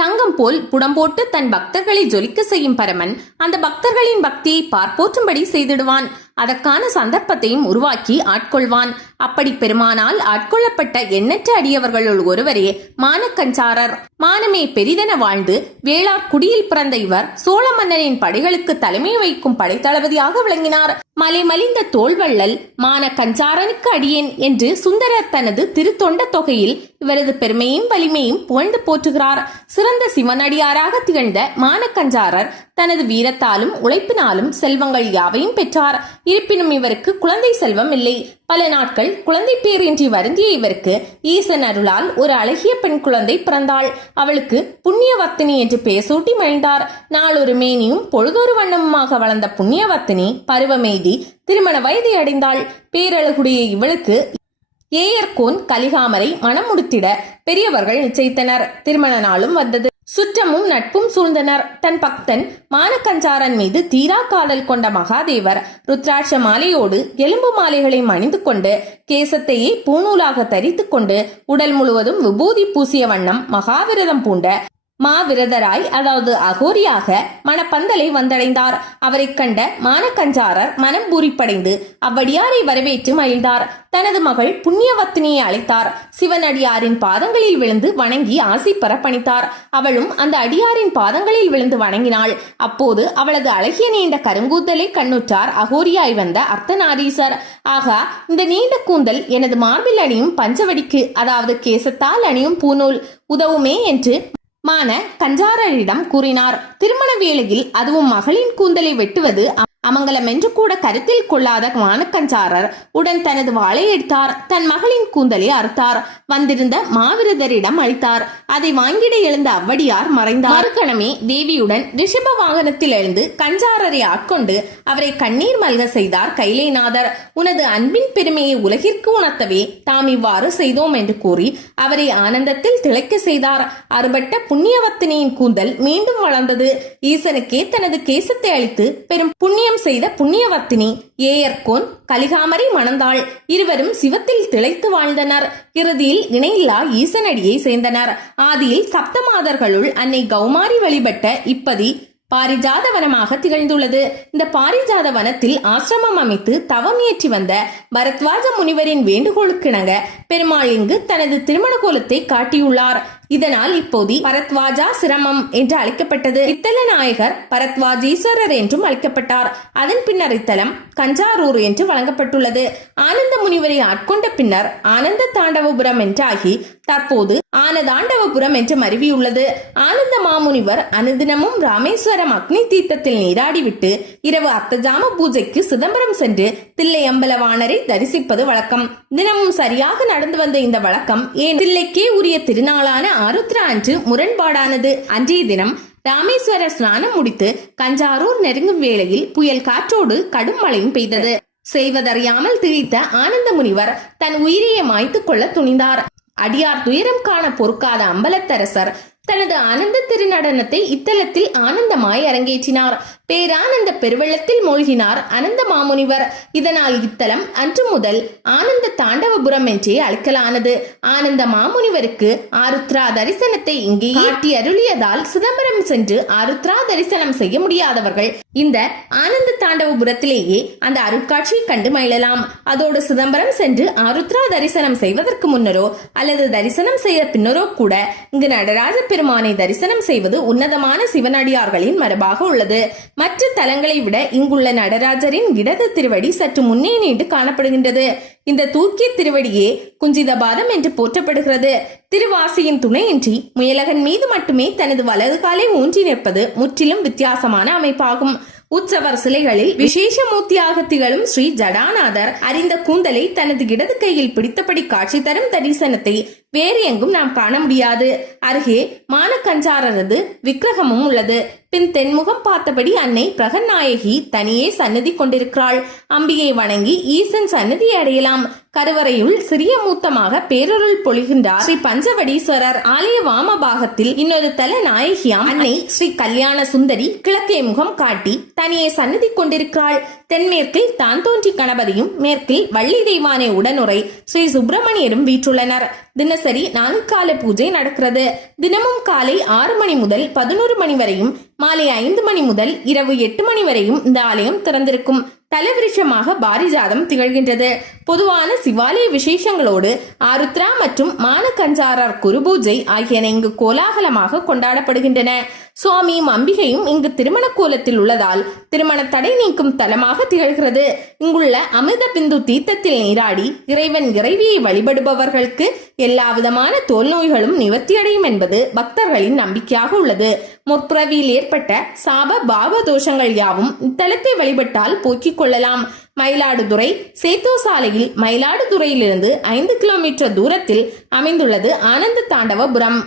தங்கம் போல் புடம்போட்டு தன் பக்தர்களை ஜொலிக்க செய்யும் பரமன் அந்த பக்தர்களின் பக்தியை பார்ப்போற்றும்படி செய்திடுவான். அதற்கான சந்தர்ப்பத்தையும் உருவாக்கி ஆட்கொள்வான். அப்படி பெருமானால் ஆட்கொள்ளப்பட்ட எண்ணற்ற அடியவர்களுள் ஒருவரே மானக்கஞ்சாரர். மானமே பெரிதென வாழ்ந்து வேளார் குடியில் பிறந்த இவர் சோழ மன்னனின் படைகளுக்கு தலைமை வைக்கும் படைத்தளபதியாக விளங்கினார். மலைமலிந்த தோல்வள்ளல் மான கஞ்சாரனுக்கு அடியேன் என்று சுந்தரர் தனது திருத்தொண்ட தொகையில் இவரது பெருமையும் வலிமையும் புகழ்ந்து போற்றுகிறார். சிறந்த சிவனடியாராக திகழ்ந்த மானக்கஞ்சாரர் தனது வீரத்தாலும் உழைப்பினாலும் செல்வங்கள் யாவையும் பெற்றார். இருப்பினும் இவருக்கு குழந்தை செல்வம் இல்லை. பல நாட்கள் குழந்தை பேரின்றி வருந்திய இவருக்கு ஈசன் அருளால் ஒரு அழகிய பெண் குழந்தை பிறந்தாள். அவளுக்கு புண்ணியவர்த்தினி என்று பெயர் சூட்டி மகிழ்ந்தார். நாளொரு மேனியும் பொழுதொரு வண்ணமுமாக வளர்ந்த புண்ணியவர்த்தினி பருவமெய்தி திருமண வயதை அடைந்தாள் பேரழகுடைய இவளுக்கு ஏயர்கோன் கலிகாமரை மனம் முடித்திட பெரியவர்கள் நிச்சயித்தனர். திருமண நாளும் வந்தது. சுற்றமும் நட்பும் சூழ்ந்தனர். தன் பக்தன் மானக்கஞ்சாரன் மீது தீரா காதல் கொண்ட மகாதேவர் ருத்ராட்ச மாலையோடு எலும்பு மாலைகளை அணிந்து கொண்டு கேசத்தையே பூநூலாக தரித்து கொண்டு உடல் முழுவதும் விபூதி பூசிய வண்ணம் மகாவிரதம் பூண்ட மாவிரதராய் அதாவது அகோரியாக மணப்பந்தலை வந்தடைந்தார். அவரைக் கண்ட மானக்கஞ்சாரர் மனம் பூரிப்படைந்து அவ்வடியாரை வரவேற்று மகிழ்ந்தார். தனது மகள் புண்ணியவத்தினியை அழைத்தார். சிவனடியாரின் பாதங்களில் விழுந்து வணங்கி ஆசி பெற பணித்தார் அவளும் அந்த அடியாரின் பாதங்களில் விழுந்து வணங்கினாள். அப்போது அவளது அழகிய நீண்ட கருங்கூந்தலை கண்ணுற்றார் அகோரியாய் வந்த அர்த்தநாரீசர் ஆகா இந்த நீண்ட கூந்தல் எனது மார்பில் அணியும் பஞ்சவடிக்கு அதாவது கேசத்தால் அணியும் பூநூல் உதவுமே என்று மான கஞ்சாரரிடம் கூறினார். திருமண வேளையில் அதுவும் மகளின் கூந்தலை வெட்டுவது அமங்கலம் என்று கூட கருத்தில் கொள்ளாத வானக்கஞ்சாரர் உடன் தனது வாளை எடுத்தார். தன் மகளின் கூந்தலை அறுத்தார். வந்திருந்த மாவிரதரிடம் அளித்தார். அதை வாங்கிட எழுந்த அவ்வடியார் மறைந்தார். மறுகணமே தேவியுடன் ரிஷப வாகனத்தில் எழுந்து கஞ்சாரரை ஆட்கொண்டு அவரை கண்ணீர் மல்க செய்தார் கைலைநாதர். உனது அன்பின் பெருமையை உலகிற்கு உணர்த்தவே தாம் இவ்வாறு செய்தோம் என்று கூறி அவரை ஆனந்தத்தில் திளைக்க செய்தார். அறுபட்ட புண்ணியவர்த்தினியின் கூந்தல் மீண்டும் வளர்ந்தது. ஈசனுக்கே தனது கேசத்தை அளித்து பெரும் புண்ணிய புண்ணியம் செய்த புண்ணியவத்தினி ஏயர்கோன் கலிகாமரை மணந்தாள். இருவரும் சிவத்தில் திளைத்து வாழ்ந்தனர். இறுதியில் இணையில்லா ஈசனடியை சேர்ந்தனர். ஆதியில் சப்தமாதர்களுள் அன்னை கௌமாரி வழிபட்ட இப்பதி பாரிஜாத வனமாக திகழ்ந்துள்ளது. இந்த பாரிஜாத வனத்தில் ஆசிரமம் அமைத்து தவம் இயற்றி வந்த பரத்வாஜ முனிவரின் வேண்டுகோளுக்கிணங்க பெருமாள் இங்கு தனது திருமண கோலத்தை காட்டியுள்ளார். இதனால் இப்போது பரத்வாஜா சிரமம் என்று அழைக்கப்பட்டது. இத்தல நாயகர் பரத்வாஜீஸ்வரர் என்றும் அழைக்கப்பட்டார். அதன் பின்னர் இத்தலம் கஞ்சாரூர் என்று வழங்கப்பட்டுள்ளது. ஆனந்த முனிவரை ஆட்கொண்ட பின்னர் ஆனந்த தாண்டவபுரம் என்றாகி தற்போது ஆனதாண்டவபுரம் என்று மருவியுள்ளது ஆனந்த மாமுனிவர் அனுதினமும் ராமேஸ்வரம் அக்னி தீர்த்தத்தில் நீராடிவிட்டு இரவு அர்த்தஜாம பூஜைக்கு சிதம்பரம் சென்று தில்லை அம்பலவாணரை தரிசிப்பது வழக்கம். தினமும் சரியாக நடந்து வந்த இந்த வழக்கம் ஏன் தில்லைக்கே உரிய திருநாளான ஆருத்ரா அன்று முரண்பாடானது. அன்றைய தினம் ராமேஸ்வர ஸ்நானம் முடித்து கஞ்சாரூர் நெருங்கும் வேளையில் புயல் காற்றோடு கடும் மழையும் பெய்தது. செய்வதறியாமல் திரித்த ஆனந்த முனிவர் தன் உயிரியை மாய்த்துக் கொள்ள துணிந்தார். அடியார் துயரம் காண பொறுக்காத அம்பலத்தரசர் தனது ஆனந்த திருநடனத்தை இத்தலத்தில் ஆனந்தமாய் அரங்கேற்றினார். பேரானந்த பெருவெள்ளத்தில் மூழ்கினார் அனந்த மாமுனிவர். இதனால் இத்தலம் அன்று முதல் ஆனந்த தாண்டவபுரம் என்றே அழைக்கலானது. ஆனந்த மாமுனிவருக்கு ஆருத்ரா தரிசனத்தை இங்கே காட்டி அருளியதால் சிதம்பரம் சென்று ஆருத்ரா தரிசனம் செய்ய முடியாதவர்கள். இந்த ஆனந்த தாண்டவபுரத்திலேயே அந்த அருட்காட்சியை கண்டு மயிலலாம் அதோடு சிதம்பரம் சென்று ஆருத்ரா தரிசனம் செய்வதற்கு முன்னரோ அல்லது தரிசனம் செய்த பின்னரோ கூட இங்கு நடராஜ பெருமானை தரிசனம் செய்வது உன்னதமான சிவனடியார்களின் மரபாக உள்ளது. மற்ற தலங்களை விட இங்குள்ள நடராஜரின் இடது திருவடி சற்று முன்னே நீண்டு காணப்படுகின்றது. இந்த தூக்கிய திருவடியே குஞ்சிதபாதம் என்று போற்றப்படுகிறது. திருவாசியின் துணையின்றி முயலகன் மீது மட்டுமே தனது வலது காலை ஊன்றி நிற்பது முற்றிலும் வித்தியாசமான அமைப்பாகும். உற்சவர் சிலைகளில் விசேஷமூர்த்தியாக திகழும் ஸ்ரீ ஜடாநாதர் அறிந்த கூந்தலை தனது இடது கையில் பிடித்தபடி காட்சி தரும் தரிசனத்தை வேறு எங்கும் நாம் காண முடியாது. அருகே மானக்கஞ்சாரரது விக்கிரகமும் உள்ளது. பின் தென்முகம் பார்த்தபடி அன்னை பிரகநாயகி தனியே சன்னதி கொண்டிருக்கிறாள். அம்பியை வணங்கி ஈசன் சன்னதி அடையலாம். கருவறையுள் சிறிய மூத்தமாக பேரருள் பொழிகின்றார் ஸ்ரீ பஞ்சவடீஸ்வரர் ஆலய வாம பாகத்தில் இன்னொரு தல நாயகியாம் அன்னை ஸ்ரீ கல்யாண சுந்தரி கிழக்கே முகம் காட்டி தனியே சன்னதி கொண்டிருக்கிறாள். தென்மேற்கில் தான் தோன்றி கணபதியும் மேற்கில் வள்ளி தெய்வானை உடனுரை ஸ்ரீ சுப்பிரமணியரும் வீற்றுள்ளனர். தினசரி நான்கால பூஜை நடக்கிறது. தினமும் காலை ஆறு மணி முதல் பதினோரு மணி வரையும் மாலை ஐந்து மணி முதல் இரவு எட்டு மணி வரையும் இந்த ஆலயம் திறந்திருக்கும். தலவிருஷமாக பாரிஜாதம் திகழ்கின்றது. பொதுவான சிவாலய விசேஷங்களோடு ஆருத்ரா மற்றும் மானகஞ்சாரார் குருபூஜை ஆகியன இங்கு கோலாகலமாக கொண்டாடப்படுகின்றன. சுவாமியும் அம்பிகையும் இங்கு திருமண கோலத்தில் உள்ளதால் திருமண தடை நீக்கும் தலமாக திகழ்கிறது. இங்குள்ள அமிர்த பிந்து தீர்த்தத்தில் நீராடி இறைவன் இறைவியை வழிபடுபவர்களுக்கு எல்லா விதமான தோல் நோய்களும் நிவர்த்தியடையும் என்பது பக்தர்களின் நம்பிக்கையாக உள்ளது. முற்பிறவியில் ஏற்பட்ட சாப பாவ தோஷங்கள் யாவும் இத்தலத்தை வழிபட்டால் போக்கிக் கொள்ளலாம். மயிலாடுதுறை சேத்து சாலையில் மயிலாடுதுறையிலிருந்து ஐந்து கிலோமீட்டர் தூரத்தில் அமைந்துள்ளது ஆனந்த தாண்டவபுரம்.